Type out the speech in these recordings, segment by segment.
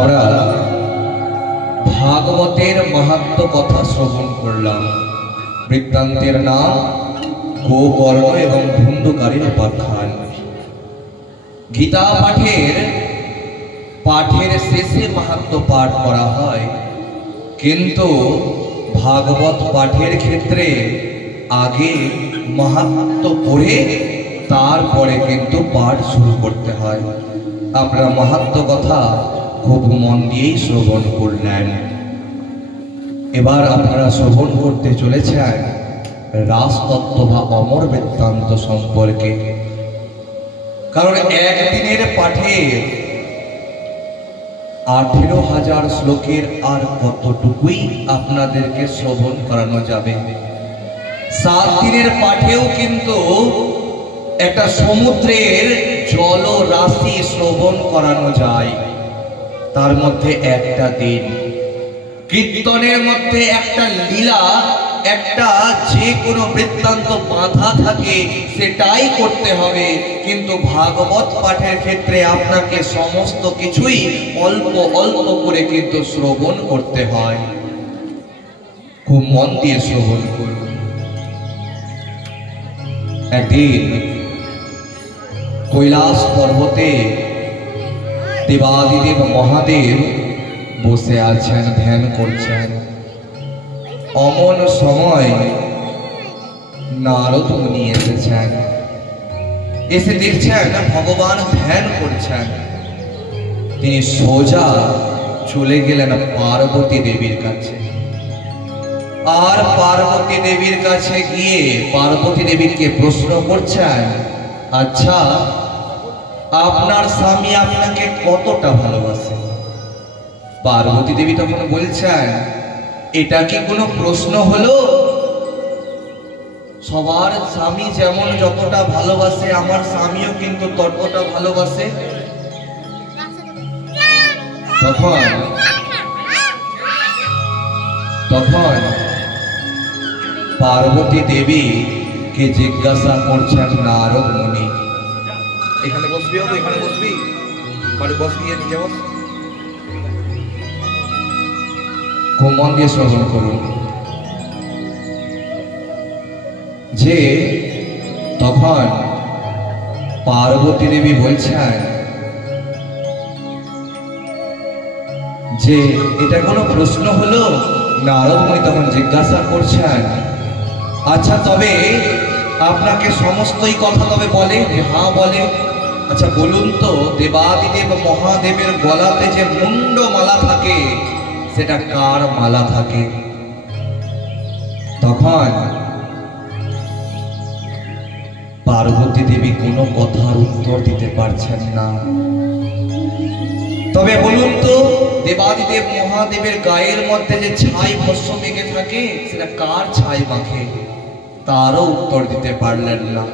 আমরা ভাগবতের মাহাত্ম্য কথা শ্রবণ করলাম। বৃত্তান্তের নাম গোকর্ণ এবং ধুন্ধুকারীর উপাখ্যান। গীতা পাঠের শেষে মাহাত্ম্য পাঠ করা হয়, কিন্তু ভাগবত পাঠের ক্ষেত্রে আগে মাহাত্ম্য পড়ে তারপরে কিন্তু পাঠ শুরু করতে হয়। আপনারা মাহাত্ম্য কথা খুব মন দিয়েই শ্রবণ করলেন। এবার আপনারা শ্রবণ করতে চলেছেন রাজতত্ত্ব বা অমর বৃত্তান্ত সম্পর্কে। কারণ একদিনের পাঠে 18,000 শ্লোকের আর কতটুকুই আপনাদেরকে শ্রবণ করানো যাবে। 7 দিনের পাঠেও কিন্তু একটা সমুদ্রের জলরাশি শ্রবণ করানো যায়। তার মধ্যে একটা দিন কীর্তনের মধ্যে একটা লীলা, একটা যে কোনো বৃত্তান্ত বাঁধা থাকে সেটাই করতে হবে। কিন্তু ভাগবত পাঠের ক্ষেত্রে আপনাকে সমস্ত কিছুই অল্প অল্প করে কিন্তু শ্রবণ করতে হয়। খুব মন দিয়ে শ্রবণ করুন। একদিন কৈলাস পর্বতে দেবাদিদেব মহাদেব বসে আছেন, ধ্যান করছেন। অমন সময় নারদ মুনি এসেছেন। এসে দেখছেন ভগবান ধ্যান করছেন। তিনি সোজা চলে গেলেন পার্বতী দেবীর কাছে। আর পার্বতী দেবীর কাছে গিয়ে পার্বতী দেবীকে প্রশ্ন করছেন, আচ্ছা আপনার স্বামী আপনাকে কতটা ভালোবাসে? পার্বতী দেবী তখন বলছেন, এটা কি কোনো প্রশ্ন হলো? সবার স্বামী যেমন যতটা ভালোবাসে আমার স্বামীও কিন্তু ততটা ভালোবাসে। তখন পার্বতী দেবী কে জিজ্ঞাসা করছেন নারদ মুনি, এখানে বসবি? এখানে বসবি? বসবি, নিচে বস। খুব মন দিয়ে শ্রবণ করুন যে তখন পার্বতী দেবী বলছেন যে এটা কোনো প্রশ্ন হলো? নারদ মুনি তখন জিজ্ঞাসা করছেন, আচ্ছা তবে আপনাকে সমস্তই কথা তবে বলে? হ্যাঁ বলে। আচ্ছা বলুন তো, দেবাদিদেব মহাদেবের গলাতে যে মুন্ড মালা থাকে সেটা কার মালা থাকে? তখন পার্বতী দেবী কোনো কথার উত্তর দিতে পারছেন না। তবে বলুন তো, দেবাদিদেব মহাদেবের গায়ের মধ্যে যে ছাই ভস্য মেঘে থাকে সেটা কার ছাই মাখে? তারও উত্তর দিতে পারলেন না।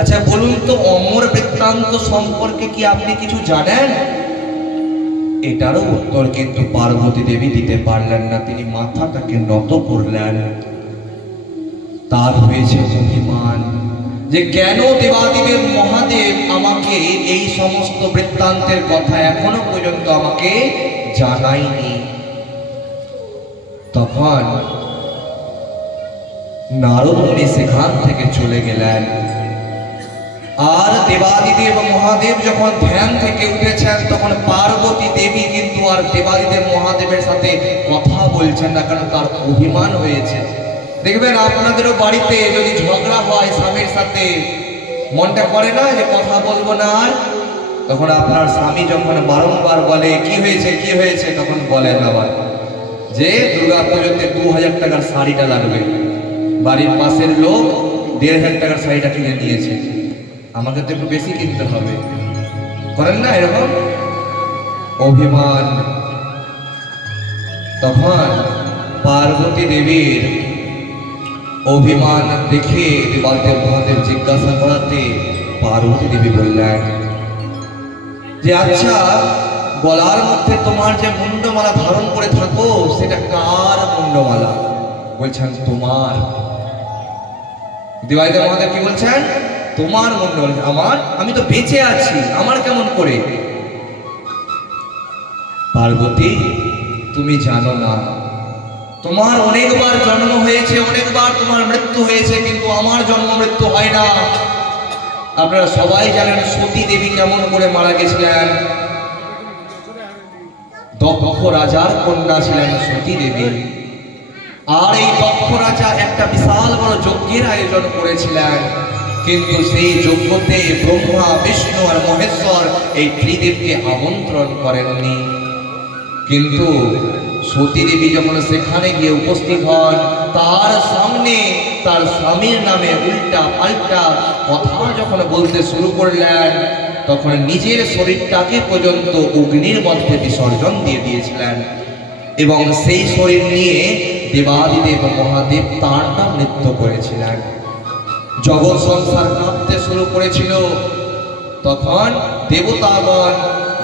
আচ্ছা বলুন তো, অমর বৃত্তান্ত সম্পর্কে কি আপনি কিছু জানেন? এটারও উত্তর কিন্তু পার্বতী দেবী দিতে পারলেন না। তিনি মাথাটাকে নত করলেন। তার হয়েছে অভিমান যে কেন দেবাদিদেব মহাদেব আমাকে এই সমস্ত বৃত্তান্তের কথা এখনো পর্যন্ত আমাকে জানায়নি। তখন নারদ মুনি সেখান থেকে চলে গেলেন। আর দেবাদিদেব মহাদেব যখন ধ্যান থেকে উঠেছেন তখন পার্বতী দেবী কিন্তু আর দেবাদিদেব মহাদেবের সাথে কথা বলছেন না, কারণ তার অভিমান হয়েছে। দেখবেন আপনাদেরও বাড়িতে যদি ঝগড়া হয় স্বামীর সাথে, মনটা করে না যে কথা বলবো না আর? তখন আপনার স্বামী যখন বারংবার বলে কি হয়েছে কি হয়েছে, তখন বলেন আবার যে দুর্গা পুজোতে 2000 টাকার শাড়িটা লাগবে। বাড়ির পাশের লোক 1500 টাকার শাড়িটা কিনে নিয়েছে, আমাকে তো একটু বেশি কিনতে হবে। করেন না এরকম? অভিমান। তখন পার্বতী দেবীর অভিমান দেখে দেবাদিদেব মহাদেব জিজ্ঞাসা করাতে পার্বতী দেবী বললেন যে আচ্ছা গলার মধ্যে তোমার যে মুন্ডমালা ধারণ করে থাকো সেটা কার মুন্ডমালা? বলছেন তোমার। দেবাদিদেব মহাদেব কি বলছেন? তোমার মুন্ডমালা। আমার? আমি তো বেঁচে আছি, আমার কেমন করে? পার্বতী, তুমি জানো না, তোমার অনেকবার জন্ম হয়েছে, অনেকবার তোমার মৃত্যু হয়েছে, কিন্তু আমার জন্ম মৃত্যু হয় না। আপনারা সবাই জানেন সতী দেবী কেমন করে মারা গেছিলেন। দক্ষ রাজার কন্যা ছিলেন সতী দেবী। আর এই দক্ষ রাজা একটা বিশাল বড় যজ্ঞের আয়োজন করেছিলেন, কিন্তু সেই যজ্ঞতে ব্রহ্মা, বিষ্ণু আর মহেশ্বর এই ত্রিদেবকে আমন্ত্রণ করেননি। কিন্তু সতী দেবী যখন সেখানে গিয়ে উপস্থিত হন, তার সামনে তার স্বামীর নামে উল্টা পাল্টা কথা যখন বলতে শুরু করলেন, তখন নিজের শরীরটাকে পর্যন্ত অগ্নির মধ্যে বিসর্জন দিয়ে দিয়েছিলেন এবং সেই শরীর নিয়ে দেবাদিদেব মহাদেব তাণ্ডব নৃত্য করেছিলেন। জগৎ সংসার কাঁপতে শুরু করেছিল। তখন দেবতাগণ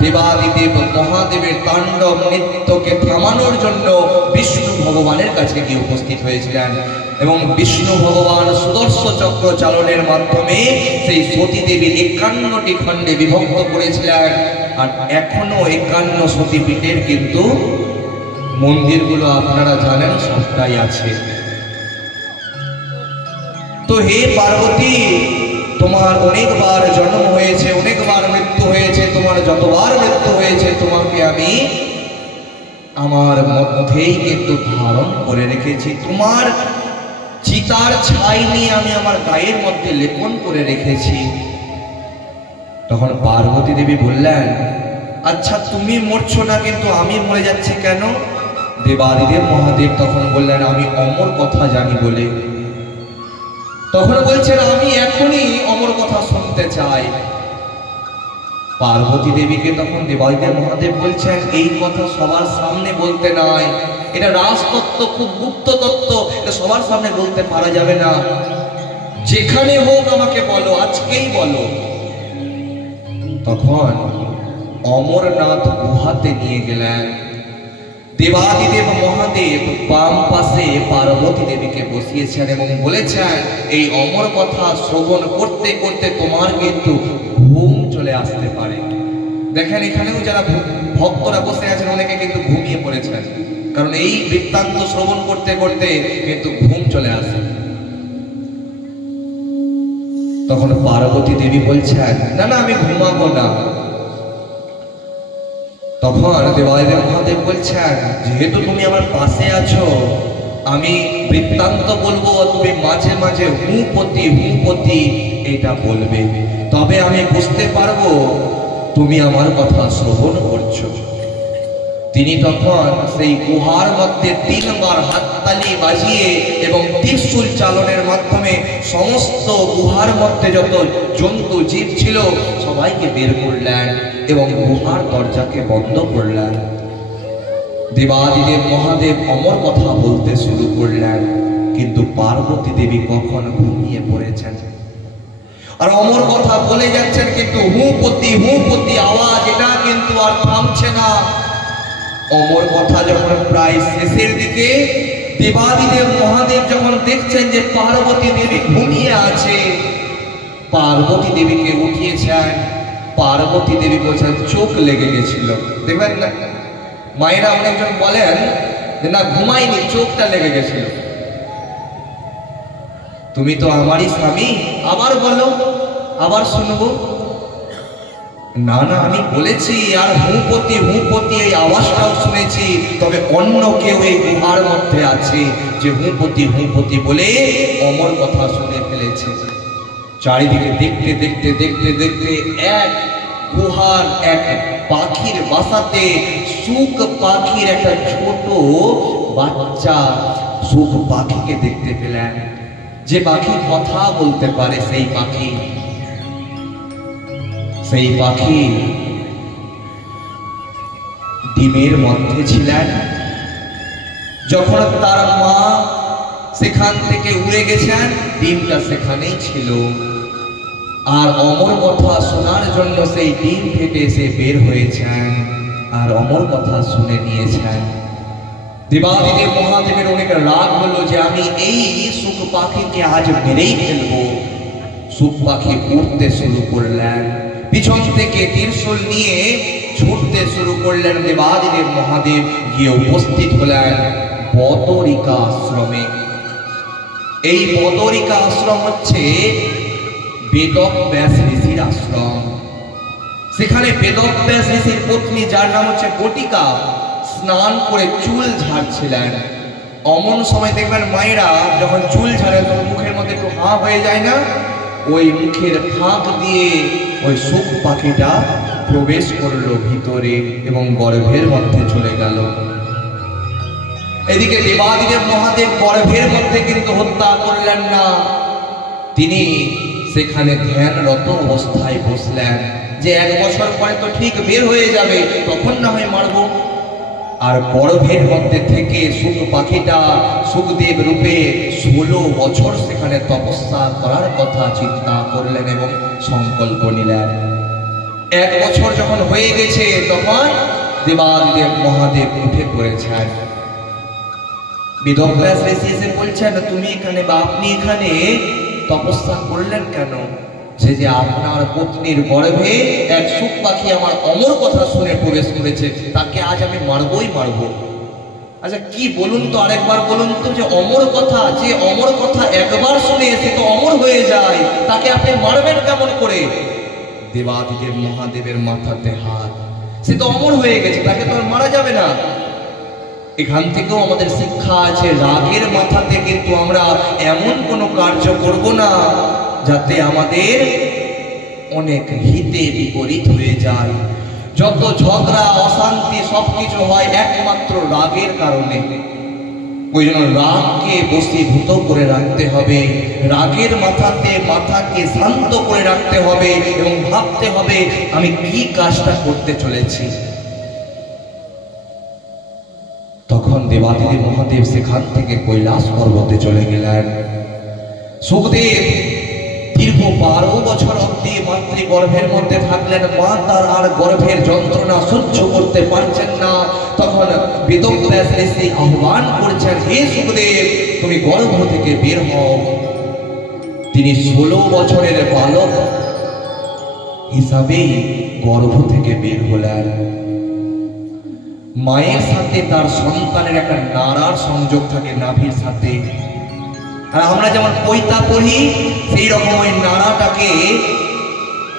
দেবাদিদেব মহাদেবের তাণ্ডব নৃত্যকে থামানোর জন্য বিষ্ণু ভগবানের কাছে গিয়ে উপস্থিত হয়েছিলেন এবং বিষ্ণু ভগবান সুদর্শন চক্র চালনের মাধ্যমে সেই সতী দেবীর 51টি খণ্ডে বিভক্ত করেছিলেন। আর এখনো 51 সতীপীঠের কিন্তু মন্দিরগুলো আপনারা জানেন সবটাই আছে। তো হে পার্বতী, তোমার অনেকবার জন্ম হয়েছে, অনেকবার মৃত্যু হয়েছে, তোমার যতবার মৃত্যু হয়েছে তোমাকে আমি আমার মধ্যেই কিন্তু ধারণ করে রেখেছি। তোমার চিতার ছাই নিয়ে আমি আমার গায়ের মধ্যে লেপন করে রেখেছি। তখন পার্বতী দেবী বললেন, আচ্ছা তুমি মরছো না, কিন্তু আমি মরে যাচ্ছি কেন? দেবাদিদেব মহাদেব তখন বললেন, আমি অমর কথা জানি বলে। তখন বলছেন, আমি এখনই অমর কথা শুনতে চাই। পার্বতী দেবীকে তখন দেবাদিদেব মহাদেব বলছেন, এই কথা সবার সামনে বলতে নাই, এটা রাজতত্ত্ব, খুব গুপ্ত তত্ত্ব, এটা সবার সামনে বলতে পারা যাবে না। যেখানে হোক আমাকে বলো, আজকেই বলো। তখন অমরনাথ গুহাতে নিয়ে গেলেন। দেবাদিদেব মহাদেব বাম পাশে পার্বতী দেবীকে বসিয়েছেন এবং বলেছেন, এই অমর কথা শ্রবণ করতে করতে তোমার কিন্তু ঘুম চলে আসতে পারে। দেখেন এখানেও যারা ভক্তরা বসে আছেন অনেকে কিন্তু ঘুমিয়ে পড়েছেন, কারণ এই বৃত্তান্ত শ্রবণ করতে করতে কিন্তু ঘুম চলে আসে। তখন পার্বতী দেবী বলছেন, না না, আমি ঘুমাবো না। তখন দেবাদিদেব মহাদেব বলছেন, যেহেতু তুমি আমার পাশে আছো, আমি বৃত্তান্ত বলবো, তুমি মাঝে মাঝে হুপতি এটা বলবে, তবে আমি বুঝতে পারবো তুমি আমার কথা শ্রবণ করছো। তিনি তখন সেই গুহার মধ্যে 3 বার হাততালি বাজিয়ে এবং ত্রিশূল চালনের মাধ্যমে সমস্ত গুহার মধ্যে যত জন্তু জীব ছিল সবাইকে বের করলেন এবং গুহার দরজাকে বন্ধ করলেন। দেবাদিদেব মহাদেব অমর কথা বলতে শুরু করলেন, কিন্তু পার্বতী দেবী কখন ঘুমিয়ে পড়েছেন আর অমর কথা বলে যাচ্ছেন, কিন্তু হুপতি আওয়াজ এটা কিন্তু আর থামছে না। অমর কথা যখন প্রায় শেষের দিকে, দেবাদিদেব মহাদেব যখন দেখছেন যে পার্বতী দেবী ঘুমিয়ে আছে, পার্বতী দেবীকে উঠিয়েছেন। পার্বতী দেবী বলছেন, চোখ লেগে গেছিল। দেখবেন না, মায়েরা অনেকজন বলেন যে না ঘুমাইনি, চোখটা লেগে গেছিল। তুমি তো আমারই স্বামী, আবার বলো, আবার শুনবো। না না, আমি বলেছি, আর হুপতি এই আওয়াজটাও শুনেছি, তবে অন্য কেউ এই গুহার মধ্যে আছে যে হুপতি বলে অমর কথা শুনে ফেলেছে। চারিদিকে দেখতে দেখতে দেখতে দেখতে এক গুহার এক পাখির বাসাতে সুখ পাখির একটা ছোট বাচ্চা সুখ পাখিকে দেখতে পেলেন, যে পাখি কথা বলতে পারে। সেই পাখি ডিমের মধ্যে ছিলেন। যখন তার মা সেখান থেকে উড়ে গেছেন, ডিমটা সেখানেই ছিল। আর অমর কথা শোনার জন্য সেই ডিম ফেটে এসে বের হয়েছেন আর অমর কথা শুনে নিয়েছেন। দেবাদিদেব মহাদেবের অনেক রাগ হলো যে আমি এই সুখ পাখিকে আজ মেরেই ফেলবো। সুখ পাখি উঠতে শুরু করলেন, পিছন থেকে ত্রিশূল নিয়ে ছুটতে শুরু করলেন। দেবাদিদেব মহাদেব গিয়ে উপস্থিত হলেন বদরিকা আশ্রমে। এই বদরিকা আশ্রম হচ্ছে বেদব্যাস ঋষির আশ্রম। সেখানে বেদব্যাস ঋষির পত্নী, যার নাম হচ্ছে বটিকা, স্নান করে চুল ঝাড়ছিলেন। অমন সময় দেখবেন মায়েরা যখন চুল ঝাড়ে তখন মুখের মধ্যে একটু হাঁ হয়ে যায় না, ওই মুখের ফাঁক দিয়ে ওই শুক পাখিটা প্রবেশ করলো ভিতরে এবং গর্ভের মধ্যে চলে গেল। এদিকে দেবাদিদেব মহাদেব গর্ভের মধ্যে কিন্তু হত্যা করলেন না, তিনি সেখানে ধ্যানরত অবস্থায় বসলেন যে 1 বছর পরে তো ঠিক বের হয়ে যাবে, তখন না হয় মারব। আর গর্ভের মধ্যে থেকে শুক পাখিটা শুকদেব রূপে 16 বছর সেখানে তপস্যা করার কথা চিন্তা করলেন এবং সংকল্প নিলেন। 1 বছর যখন হয়ে গেছে তখন দেবাদিদেব মহাদেব উঠে পড়েছেন। বেদব্যাস ঋষি এসে বলছেন, তুমি এখানে বা আপনি এখানে তপস্যা করলেন কেন? যে আপনার পত্নীর গর্ভে এক শুক পাখি আমার অমর কথা শুনে প্রবেশ করেছে, তাকে আজ আমি মারবই মারব। আচ্ছা কি বলুন তো, আরেকবার বলুন তো, যে অমর কথা, যে অমর কথা একবার শুনে সে তো অমর হয়ে যায়, তাকে আপনি মারবেন কেমন করে? দেবাদিদেব মহাদেবের মাথাতে হাত, সে তো অমর হয়ে গেছে, তাকে তো আর মারা যাবে না। এখান থেকেও আমাদের শিক্ষা আছে, রাগের মাথাতে কিন্তু আমরা এমন কোনো কার্য করব না যাতে আমাদের অনেক হিতে বিপরীত হয়ে যায়। যত ঝগড়া অশান্তি সবকিছু হয় একমাত্র রাগের কারণে। ওই জন্য রাগকে বশীভূত করে রাখতে হবে, রাগের মাথাকে শান্ত করে রাখতে হবে এবং ভাবতে হবে আমি কি কাজটা করতে চলেছি। তখন দেবাদিদেব মহাদেব সেখান থেকে কৈলাস পর্বতে চলে গেলেন। শুকদেব দীর্ঘ 12 বছর অবধি মাতৃগর্ভের মধ্যে থাকলেন। মা তার আর গর্ভের যন্ত্রণা সহ্য করতে পারছেন না। তখন বেদব্যাস ঋষি আহ্বান করছেন, হে শুকদেব, তুমি গর্ভ থেকে বের হও। তিনি 16 বছরের বালক হিসাবেই গর্ভ থেকে বের হলেন। মায়ের সাথে তার সন্তানের একটা নাড়ার সংযোগ থাকে নাভির সাথে। আর আমরা যেমন পৈতা পড়ি, সেই রকম ওই নাড়াটাকে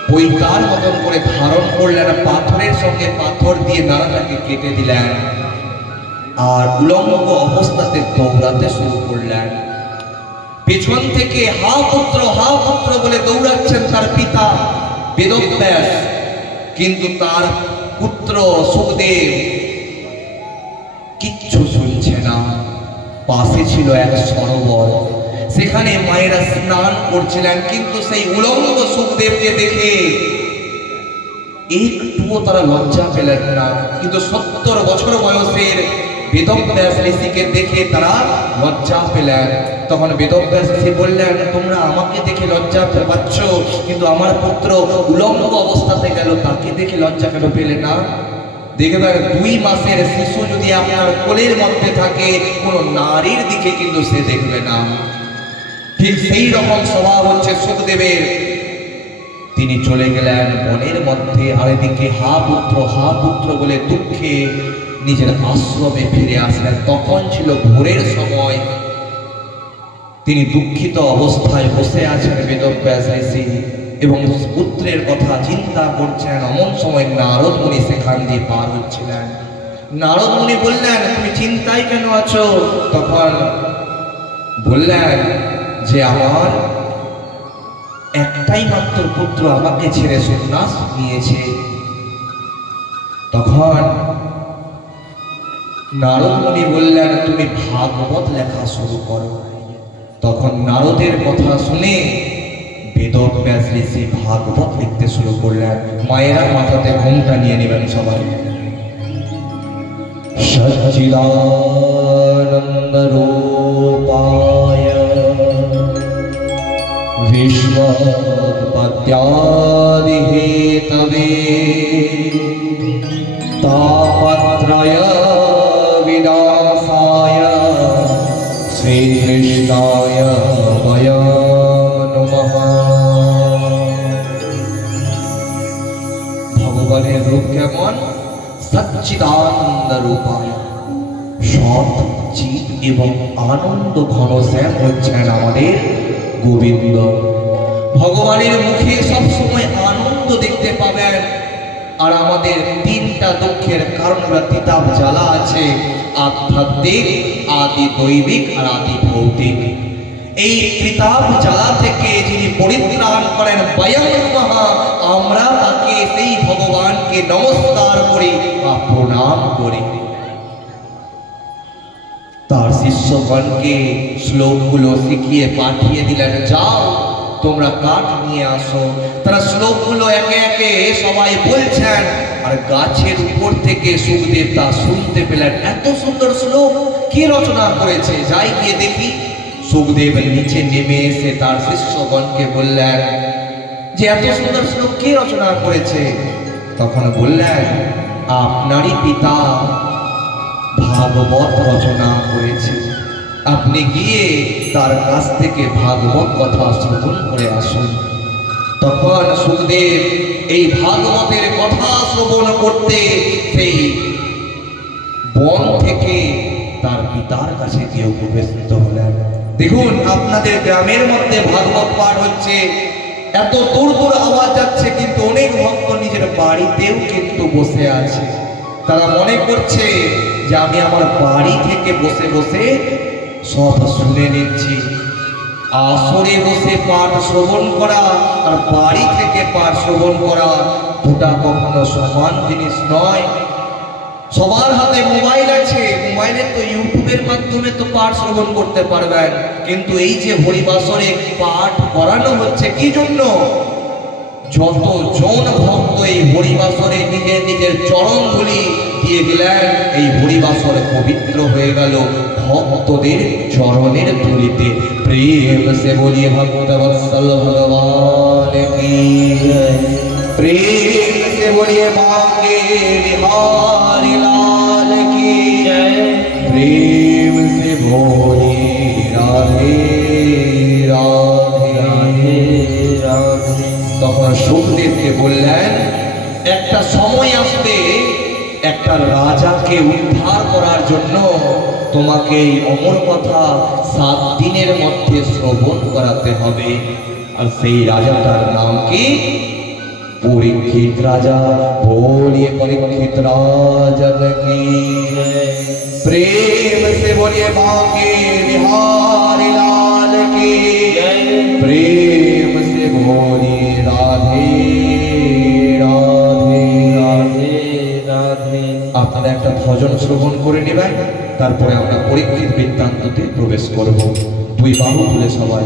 পৈতার মতন করে ধারণ করলেন। পাথরের সঙ্গে পাথর দিয়ে নাড়াটাকে কেটে দিলেন আর উলঙ্গ অবস্থাতে দৌড়াতে শুরু করলেন। পেছন থেকে হা পুত্র বলে দৌড়াচ্ছেন তার পিতা বেদব্যাস, কিন্তু তার পুত্র শুকদেব কিচ্ছু শুনছে না। পাশে ছিল এক সরোবর, সেখানে মায়েরা স্নান করছিলেন, কিন্তু সেই উলঙ্গ শুকদেবকে দেখে একটুও তারা লজ্জা পেলেন না। কিন্তু 70 বছর বয়সের বেদব্যাস ঋষিকে দেখে তারা লজ্জা পেলেন। তখন বেদব্যাস ঋষি বললেন, তোমরা আমাকে দেখে লজ্জা পাচ্ছ, কিন্তু আমার পুত্র উলঙ্গ অবস্থাতে গেল, তাকে দেখে লজ্জা কেন পেলে না? দেখবেন 2 মাসের শিশু যদি আপনার কোলের মধ্যে থাকে, কোনো নারীর দিকে কিন্তু সে দেখবে না। ঠিক সেই রকম স্বভাব হচ্ছে শুকদেবের। তিনি চলে গেলেন বনের মধ্যে, আর এদিকে হা পুত্র বলে দুঃখে নিজের আশ্রমে ফিরে আসলেন। তখন ছিল ভোরের সময়। তিনি দুঃখিত অবস্থায় বসে আছেন বেদব্যাস ঋষি এবং পুত্রের কথা চিন্তা করছেন। এমন সময় নারদ মুনি সেখান দিয়ে পার হচ্ছিলেন। নারদ মুনি বললেন, তুমি চিন্তায় কেন আছো? তখন বললেন যে আমার একটাই মাত্র পুত্র আমাকে ছেড়ে সন্ন্যাস নিয়েছে। তখন নারদ মুনি বললেন, তুমি ভাগবত লেখা শুরু করো। তখন নারদের কথা শুনে বেদব্যাস ঋষি ভাগবত লিখতে শুরু করলেন। মায়েরা মাথাতে ঘোমটা নিয়ে নেবেন সবাই। সচ্চিদানন্দ রূপায় বিশ্বোৎপত্ত্যাদি হেতবে তাপত্রয় বিনাশায় শ্রীকৃষ্ণায় বয়ং নমঃ। ভগবানের রূপ কেমন? সচ্চিদানন্দ রূপায় সৎ চিৎ এবং আনন্দ ঘন শ্যাম হচ্ছেন আমাদের গোবিন্দ। ভগবানের মুখে সবসময় আনন্দ দেখতে পাবেন। আর আমাদের তিনটা দুঃখের কারণ তিতাব জ্বালা আছে, আধ্যাত্মিক, আদি দৈবিক আর আদি ভৌতিক। এই তিতাব জ্বালা থেকে যিনি পরিত্রাণ করেন বয়ং নমঃ, আমরা তাকে সেই ভগবানকে নমস্কার করি বা প্রণাম করি। তার শিষ্যগণকে শ্লোকগুলো শিখিয়ে পাঠিয়ে দিলেন, যাও তোমরা কাঠ নিয়ে আসো। তারা শ্লোকগুলো একে একে সবাই বলছেন, আর গাছের উপর থেকে সুখদেব তা শুনতে পেলেন। এত সুন্দর শ্লোক কে রচনা করেছে, যাই গিয়ে দেখি। সুখদেব নিচে নেমে এসে তার শিষ্যগণকে বললেন যে এত সুন্দর শ্লোক কে রচনা করেছে? তখন বললেন, আপনারই পিতা ভাগবত রচনা করেছে, আপনি গিয়ে তার কাছ থেকে ভাগবত কথা শ্রবণ করে আসুন। তখন সুখদেব এই ভাগবতের কথা শ্রবণ করতে সেই বন থেকে তার পিতার কাছে গিয়ে উপস্থিত হলেন। দেখুন, আপনাদের গ্রামের মধ্যে ভাগবত পাঠ হচ্ছে, এত দূর দূর আওয়াজ যাচ্ছে, কিন্তু অনেক ভক্ত নিজের বাড়িতেও কিন্তু বসে আছে। তারা মনে করছে যে আমি আমার বাড়ি থেকে বসে বসে সব শুনে নিচ্ছি। আসরে বসে পাঠ শ্রবণ করা আর বাড়ি থেকে পাঠ শ্রবণ করা দুটা কখনো সমান জিনিস নয়। সবার হাতে মোবাইল আছে, মোবাইলে তো ইউটিউবের মাধ্যমে তো পাঠ শ্রবণ করতে পারবেন, কিন্তু এই যে হরিবাসরে পাঠ করানো হচ্ছে কি জন্য? যত জন ভক্ত এই হরিবাসরে নিজের নিজের চরণ ধুলি দিয়ে গেলেন, এই হরিবাসর পবিত্র হয়ে গেল ভক্তদের চরণের ধুলিতে। প্রেম সে বলিয়ে ভক্তবৎসল ভগবান কি জয়, প্রেম সে বলিয়ে বাঁকে বিহারি লাল কি জয়, প্রেম সে বলিয়ে রাধে রাধে রাধে রাধে। তখন সুখদেবকে বললেন, একটা সময় আসবে, একটা রাজাকে উদ্ধার করার জন্য তোমাকে এই অমর কথা 7 দিনের মধ্যে শ্রবণ করাতে হবে। আর সেই রাজাটার নাম কি? পরীক্ষিত রাজা। বলিয়ে পরীক্ষিত রাজা কি প্রেম সে বলিয়ে বাঁকে বিহারি লাল কি প্রেম সে বলিয়ে রাধে রাধে রাধে রাধে। আপনারা একটা ভজন শ্রবণ করে নেবেন, তারপরে আমরা পরীক্ষিত বৃত্তান্ততে প্রবেশ করব। দুই বাহু তুলে সবাই